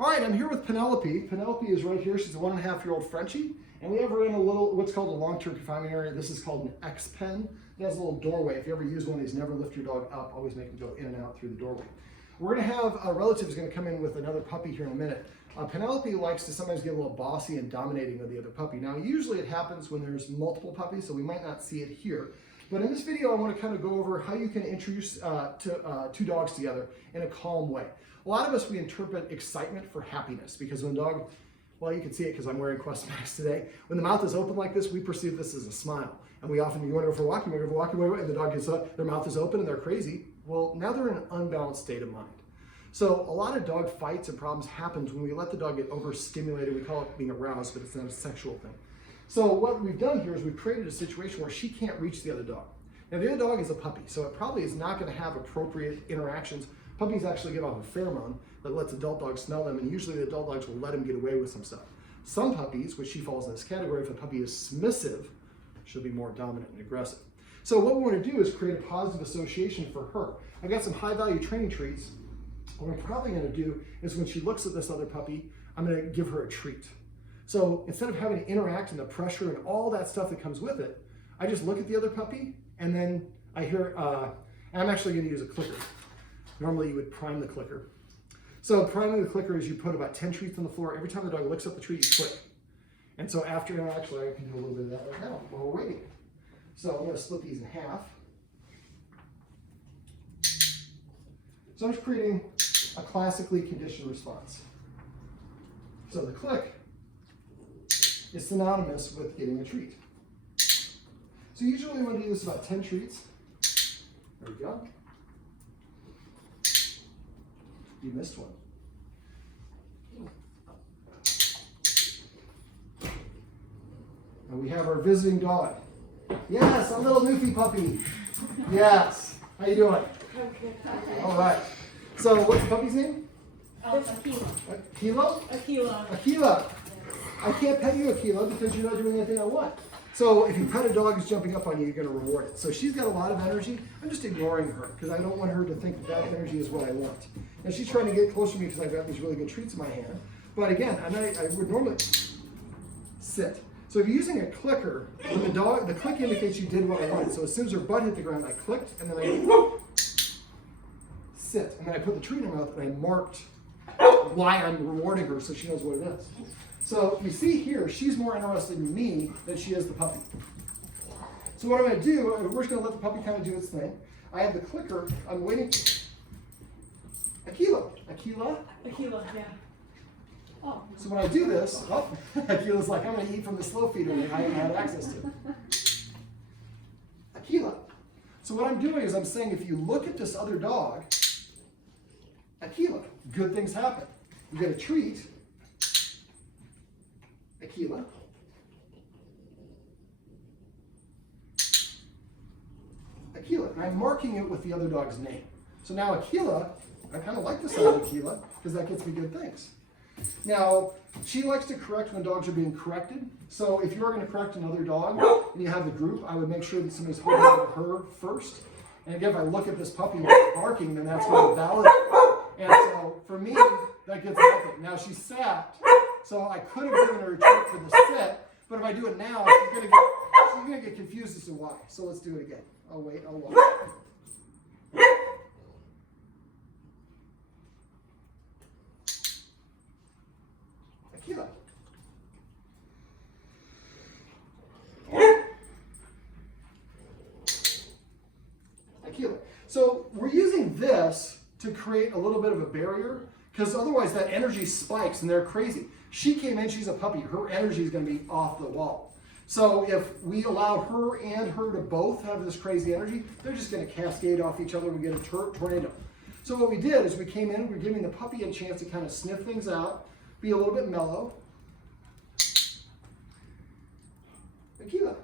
All right, I'm here with Penelope. Penelope is right here. She's a 1.5-year-old Frenchie, and we have her in a little, what's called a long-term confinement area. This is called an X-pen. It has a little doorway. If you ever use one of these, never lift your dog up. Always make him go in and out through the doorway. We're going to have a relative is going to come in with another puppy here in a minute. Penelope likes to sometimes get a little bossy and dominating with the other puppy. Now, usually it happens when there's multiple puppies, so we might not see it here. But in this video, I want to kind of go over how you can introduce two dogs together in a calm way. A lot of us, we interpret excitement for happiness because when a dog, well, you can see it because I'm wearing Quest Max today. When the mouth is open like this, we perceive this as a smile. And we often, you want to go for a walk, you want to go for a walk, and the dog gets up, their mouth is open and they're crazy. Well, now they're in an unbalanced state of mind. So a lot of dog fights and problems happens when we let the dog get overstimulated. We call it being aroused, but it's not a sexual thing. So what we've done here is we've created a situation where she can't reach the other dog. Now the other dog is a puppy, so it probably is not going to have appropriate interactions. Puppies actually give off a pheromone that lets adult dogs smell them, and usually the adult dogs will let them get away with some stuff. Some puppies, which she falls in this category, if a puppy is submissive, she'll be more dominant and aggressive. So what we want to do is create a positive association for her. I've got some high-value training treats. What I'm probably going to do is when she looks at this other puppy, I'm going to give her a treat. So instead of having to interact and the pressure and all that stuff that comes with it, I just look at the other puppy and then I hear, I'm actually going to use a clicker. Normally you would prime the clicker. So priming the clicker is you put about 10 treats on the floor. Every time the dog looks up the treat, you click. And so after interaction, I can do a little bit of that right now while we're waiting. So I'm going to split these in half. So I'm just creating a classically conditioned response. So the click is synonymous with getting a treat. So usually we want to do this about 10 treats. There we go. You missed one. And we have our visiting dog. Yes, a little Newfie puppy. Yes. How you doing? All right. So what's the puppy's name? Aquila. Kilo? Aquila. Aquila. I can't pet you, Aquila, because you're not doing anything I want. So if you pet a dog who's jumping up on you, you're going to reward it. So she's got a lot of energy. I'm just ignoring her because I don't want her to think that energy is what I want. And she's trying to get closer to me because I've got these really good treats in my hand. But again, I would normally sit. So if you're using a clicker, when the click indicates you did what I wanted. So as soon as her butt hit the ground, I clicked and then I sit. And then I put the treat in her mouth and I marked why I'm rewarding her so she knows what it is. So you see here, she's more interested in me than she is the puppy. So what I'm going to do, we're just going to let the puppy kind of do its thing. I have the clicker. I'm waiting. Aquila. Aquila? Aquila, yeah. Oh. So when I do this, Aquila's like, I'm going to eat from the slow feeder that I had access to. Aquila. So what I'm doing is I'm saying if you look at this other dog, Aquila, good things happen. You get a treat. Aquila. Aquila. And I'm marking it with the other dog's name. So now Aquila, I kind of like the sound of Aquila because that gets me good things. Now, she likes to correct when dogs are being corrected. So if you're going to correct another dog and you have the group, I would make sure that somebody's holding on to her first. And again, if I look at this puppy barking, then that's going to validate. And so for me, that gets nothing. Now she's sat. So I could have given her a treat for the sit, but if I do it now, she's gonna get confused as to why. So let's do it again. I'll wait. I'll watch. Aquila. Aquila. So we're using this to create a little bit of a barrier because otherwise that energy spikes and they're crazy. She came in, she's a puppy. Her energy is going to be off the wall. So if we allow her and her to both have this crazy energy, they're just going to cascade off each other and we get a tornado. So what we did is we came in, we're giving the puppy a chance to kind of sniff things out, be a little bit mellow. Aquila.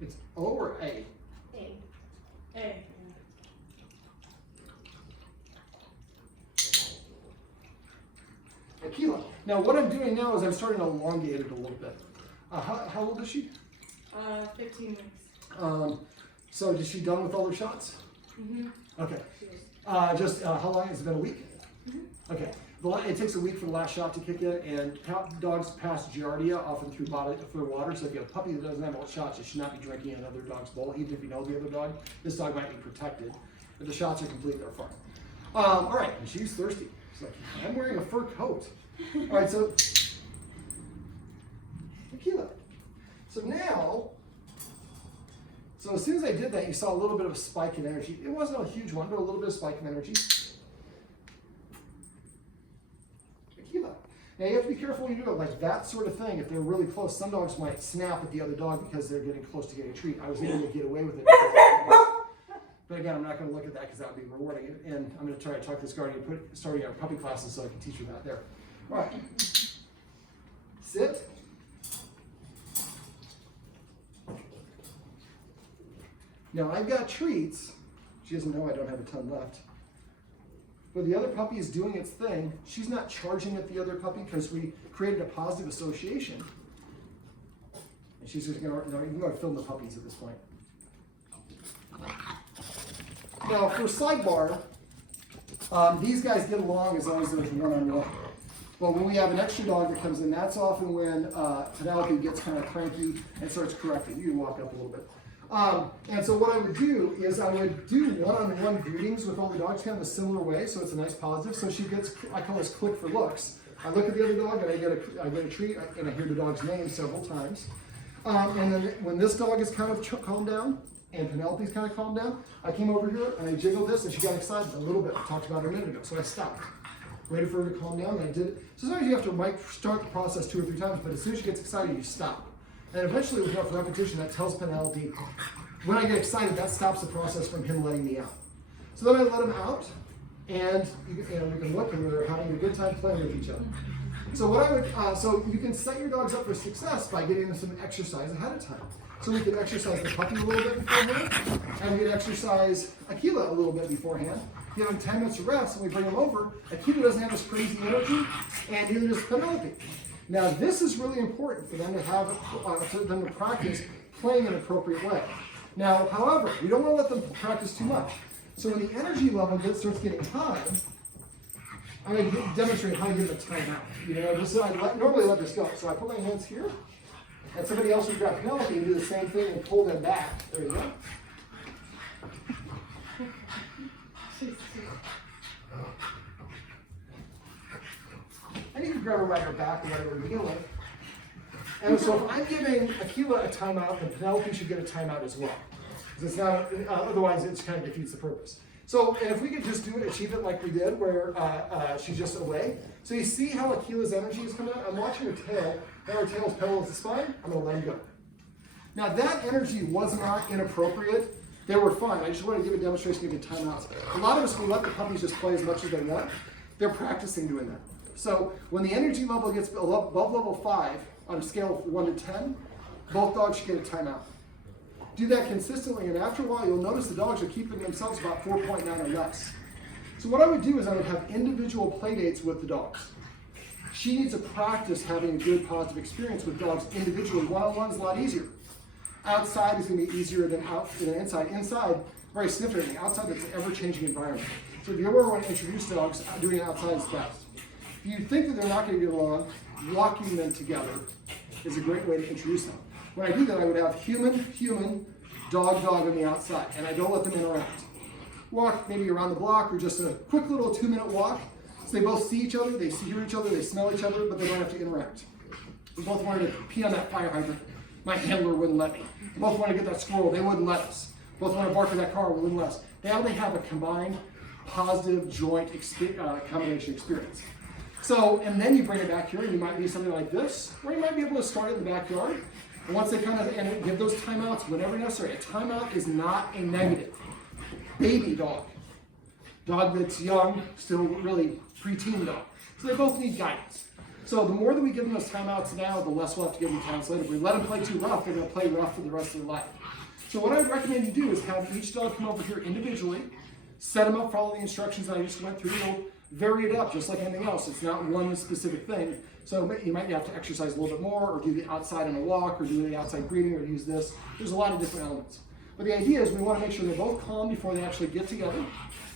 It's O or A? A. A. Aquila. Now what I'm doing now is I'm starting to elongate it a little bit. How old is she? 15 weeks. So is she done with all her shots? Mm-hmm. Okay. How long has it been, a week? Mm-hmm. Okay. it takes a week for the last shot to kick in, and dogs pass giardia often through water. So if you have a puppy that doesn't have all shots, you should not be drinking another dog's bowl, even if you know the other dog. This dog might be protected. If the shots are complete, they're fine. All right, and she's thirsty. She's like, I'm wearing a fur coat. All right, so tequila. So now, so as soon as I did that, you saw a little bit of a spike in energy. It wasn't a huge one, but a little bit of spike in energy. Tequila. Now you have to be careful when you do it, like that sort of thing. If they're really close, some dogs might snap at the other dog because they're getting close to getting a treat. I was able to get away with it. But again, I'm not going to look at that because that would be rewarding. And I'm going to try to talk this guardian, starting our puppy classes so I can teach her that there. All right. Sit. Now I've got treats. She doesn't know I don't have a ton left. But the other puppy is doing its thing. She's not charging at the other puppy because we created a positive association. And she's just going to, no, you can go and film the puppies at this point. Now for sidebar, these guys get along as long as there's one-on-one. But when we have an extra dog that comes in, that's often when Penelope gets kind of cranky and starts correcting. You can walk up a little bit. And so what I would do is I would do one-on-one greetings with all the dogs kind of a similar way, so it's a nice positive. So she gets, I call this click for looks. I look at the other dog and I get a treat and I hear the dog's name several times. And then when this dog is kind of calmed down and Penelope's kind of calmed down, I came over here and I jiggled this and she got excited a little bit. I talked about her a minute ago, so I stopped. Waited for her to calm down and I did it. So sometimes you have to start the process 2 or 3 times, but as soon as she gets excited, you stop. And eventually with enough repetition, that tells Penelope, when I get excited, that stops the process from him letting me out. So then I let him out, and we can look, and we're having a good time playing with each other. So what I would, so you can set your dogs up for success by getting them some exercise ahead of time. So we can exercise the puppy a little bit beforehand, and we can exercise Aquila a little bit beforehand. Give him 10 minutes of rest, and we bring him over. Aquila doesn't have this crazy energy, and neither does Penelope. Now this is really important for them to have, for them to practice playing in an appropriate way. Now, however, we don't want to let them practice too much. So when the energy level starts getting high, I'm going to demonstrate how to give them a timeout. You know, just normally let this go. So I put my hands here, and somebody else would grab Penelope and do the same thing and pull them back. There you go. And you can grab her right her back or whatever to begin with. And so if I'm giving Aquila a timeout, then Penelope should get a timeout as well. Because it's not, otherwise it kind of defeats the purpose. So, and if we could just achieve it like we did, where she's just away. So you see how Aquila's energy is coming out? I'm watching her tail. Now her tail's parallel to the spine. I'm going to let him go. Now that energy was not inappropriate. They were fine. I just wanted to give a demonstration of good timeouts. A lot of us, we let the puppies just play as much as they want. They're practicing doing that. So when the energy level gets above level 5 on a scale of 1 to 10, both dogs should get a timeout. Do that consistently, and after a while, you'll notice the dogs are keeping themselves about 4.9 or less. So what I would do is I would have individual play dates with the dogs. She needs to practice having a good positive experience with dogs individually. One-on-one is a lot easier. Outside is going to be easier than inside. Inside, very significantly. Outside, it's an ever-changing environment. So if you ever want to introduce dogs, doing it outside is best. If you think that they're not going to get along, walking them together is a great way to introduce them. When I do that, I would have human, dog on the outside, and I don't let them interact. Walk maybe around the block or just a quick little 2-minute walk. So they both see each other, they hear each other, they smell each other, but they don't have to interact. We both wanted to pee on that fire hydrant. My handler wouldn't let me. We both want to get that squirrel, they wouldn't let us. Both want to bark at that car, we wouldn't let us. Now they have a combined positive joint combination experience. So, and then you bring it back here, and you might do something like this, or you might be able to start it in the backyard. And once they and give those timeouts whenever necessary. A timeout is not a negative. Baby dog that's young, still really preteen dog. So they both need guidance. So the more that we give them those timeouts now, the less we'll have to give them timeouts later. If we let them play too rough, they're going to play rough for the rest of their life. So what I'd recommend you do is have each dog come over here individually, set them up, follow the instructions that I just went through. Vary it up just like anything else. It's not one specific thing. So you might have to exercise a little bit more, or do the outside on a walk, or do the outside greeting, or use this. There's a lot of different elements. But the idea is we want to make sure they're both calm before they actually get together.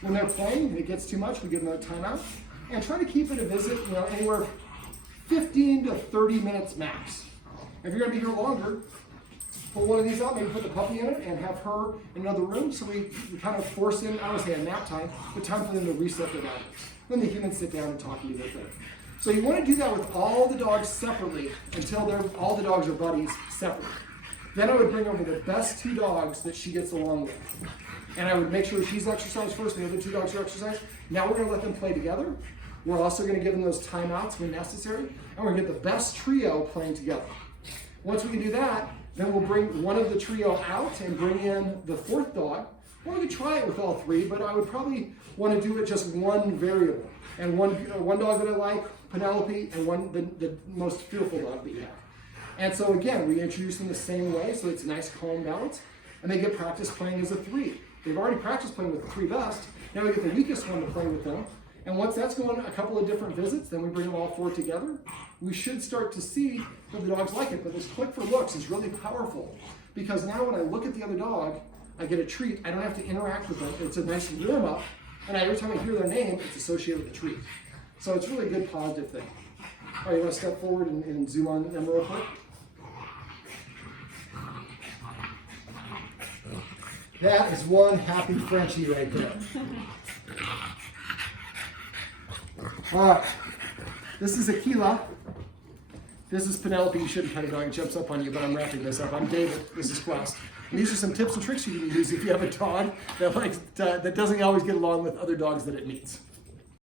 When they're playing and it gets too much, we give them a timeout. and try to keep it a visit, anywhere 15 to 30 minutes max. If you're gonna be here longer, pull one of these out, maybe put the puppy in it and have her in another room, so we kind of force in, I would say a nap time, but time for them to reset their boundaries. Then the humans sit down and talk and do their thing. So you want to do that with all the dogs separately until all the dogs are buddies separately. Then I would bring over the best 2 dogs that she gets along with. And I would make sure she's exercised first, and the other 2 dogs are exercised. Now we're going to let them play together. We're also going to give them those timeouts when necessary, and we're going to get the best trio playing together. Once we can do that, then we'll bring one of the trio out and bring in the 4th dog. Well, we could try it with all 3, but I would probably want to do it just one variable. And one dog that I like, Penelope, and the most fearful dog that you have. And so again, we introduce them the same way, so it's a nice calm balance, and they get practice playing as a 3. They've already practiced playing with the 3 best. Now we get the weakest one to play with them. And once that's going a couple of different visits, then we bring them all 4 together. We should start to see that the dogs like it. But this click for looks is really powerful, because now when I look at the other dog, I get a treat. I don't have to interact with them. It's a nice warm up, and every time I hear their name, it's associated with a treat. So it's really a good positive thing. All right, you want to step forward and zoom on them real quick? That is one happy Frenchie right there. All right, this is Aquila. This is Penelope. You shouldn't pet a dog, it jumps up on you, but I'm wrapping this up. I'm David. This is Quest. And these are some tips and tricks you can use if you have a dog that doesn't always get along with other dogs that it meets.